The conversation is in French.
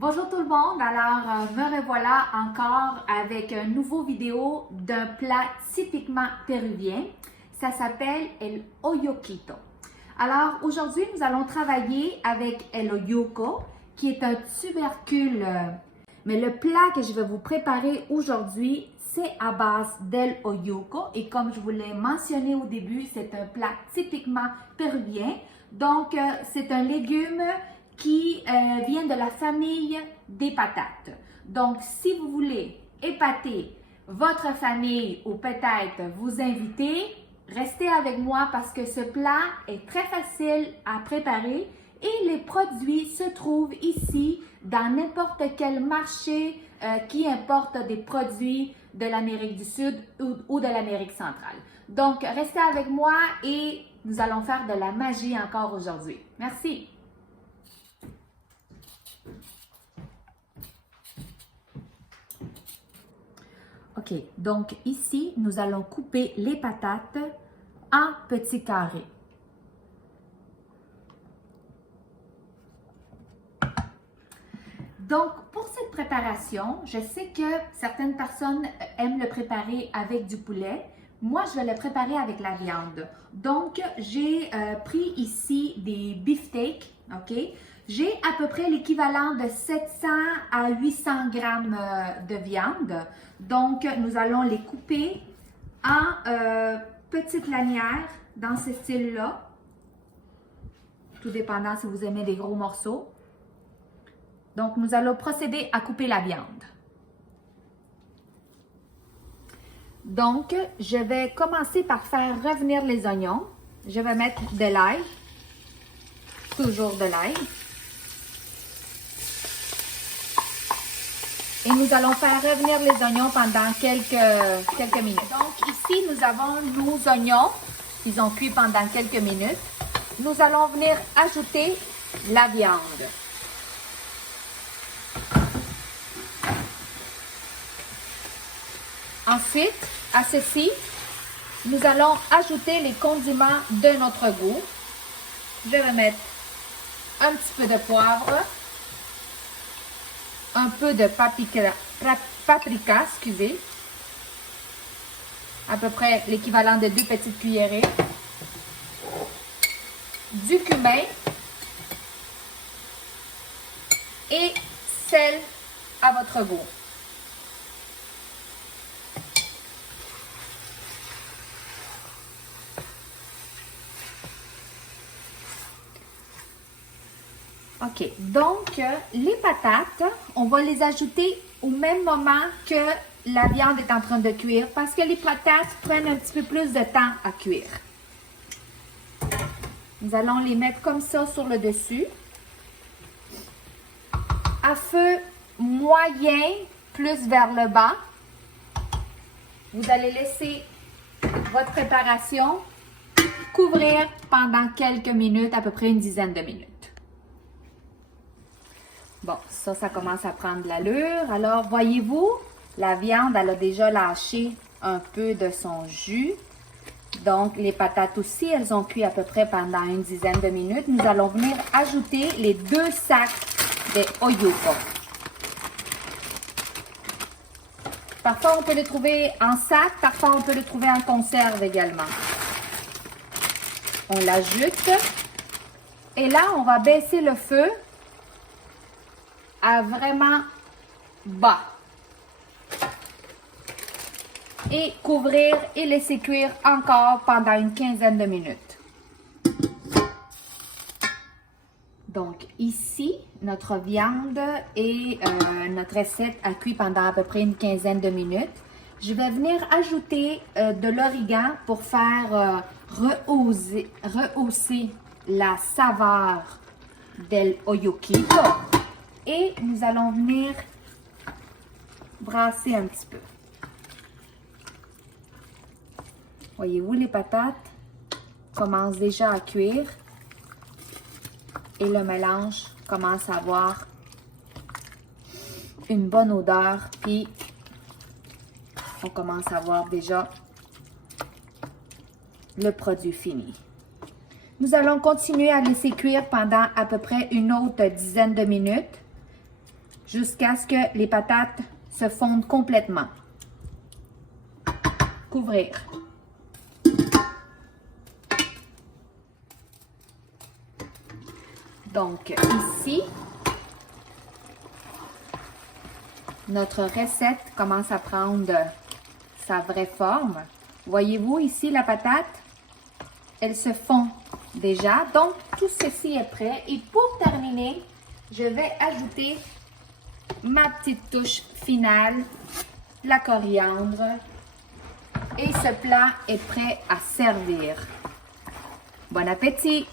Bonjour tout le monde, alors me revoilà encore avec une nouvelle vidéo d'un plat typiquement péruvien. Ça s'appelle el hoyoquito. Alors aujourd'hui, nous allons travailler avec el hoyoco, qui est un tubercule. Mais le plat que je vais vous préparer aujourd'hui, c'est à base del hoyoco. Et comme je vous l'ai mentionné au début, c'est un plat typiquement péruvien. Donc, c'est un légume qui vient de la famille des patates. Donc, si vous voulez épater votre famille ou peut-être vous inviter, restez avec moi parce que ce plat est très facile à préparer et les produits se trouvent ici dans n'importe quel marché qui importe des produits de l'Amérique du Sud ou de l'Amérique centrale. Donc, restez avec moi et nous allons faire de la magie encore aujourd'hui. Merci! OK, donc ici, nous allons couper les patates en petits carrés. Donc, pour cette préparation, je sais que certaines personnes aiment le préparer avec du poulet. Moi, je vais le préparer avec la viande. Donc, j'ai pris ici des beefsteaks, OK? J'ai à peu près l'équivalent de 700 à 800 grammes de viande. Donc, nous allons les couper en petites lanières dans ce style-là. Tout dépendant si vous aimez des gros morceaux. Donc, nous allons procéder à couper la viande. Donc, je vais commencer par faire revenir les oignons. Je vais mettre de l'ail, toujours de l'ail. Et nous allons faire revenir les oignons pendant quelques minutes. Donc, ici, nous avons nos oignons. Ils ont cuit pendant quelques minutes. Nous allons venir ajouter la viande. Ensuite, à ceci, nous allons ajouter les condiments de notre goût. Je vais mettre un petit peu de poivre, un peu de paprika, excusez, à peu près l'équivalent de 2 petites cuillerées, du cumin et sel à votre goût. OK, donc les patates, on va les ajouter au même moment que la viande est en train de cuire parce que les patates prennent un petit peu plus de temps à cuire. Nous allons les mettre comme ça sur le dessus. À feu moyen plus vers le bas. Vous allez laisser votre préparation couvrir pendant quelques minutes, à peu près une dizaine de minutes. Bon, ça commence à prendre de l'allure. Alors, voyez-vous, la viande, elle a déjà lâché un peu de son jus. Donc, les patates aussi, elles ont cuit à peu près pendant une dizaine de minutes. Nous allons venir ajouter les 2 sacs de hoyoco. Parfois, on peut les trouver en sac. Parfois, on peut les trouver en conserve également. On l'ajoute. Et là, on va baisser le feu à vraiment bas. Et couvrir et laisser cuire encore pendant une quinzaine de minutes. Donc ici, notre viande et notre recette a cuit pendant à peu près une quinzaine de minutes. Je vais venir ajouter de l'origan pour faire rehausser la saveur del hoyoquito. Et nous allons venir brasser un petit peu. Voyez-vous, les patates commencent déjà à cuire et le mélange commence à avoir une bonne odeur. Puis, on commence à voir déjà le produit fini. Nous allons continuer à laisser cuire pendant à peu près une autre dizaine de minutes. jusqu'à ce que les patates se fondent complètement. Couvrir. Donc, ici, notre recette commence à prendre sa vraie forme. Voyez-vous ici la patate? Elle se fond déjà. Donc, tout ceci est prêt. Et pour terminer, je vais ajouter ma petite touche finale, la coriandre. Et ce plat est prêt à servir. Bon appétit!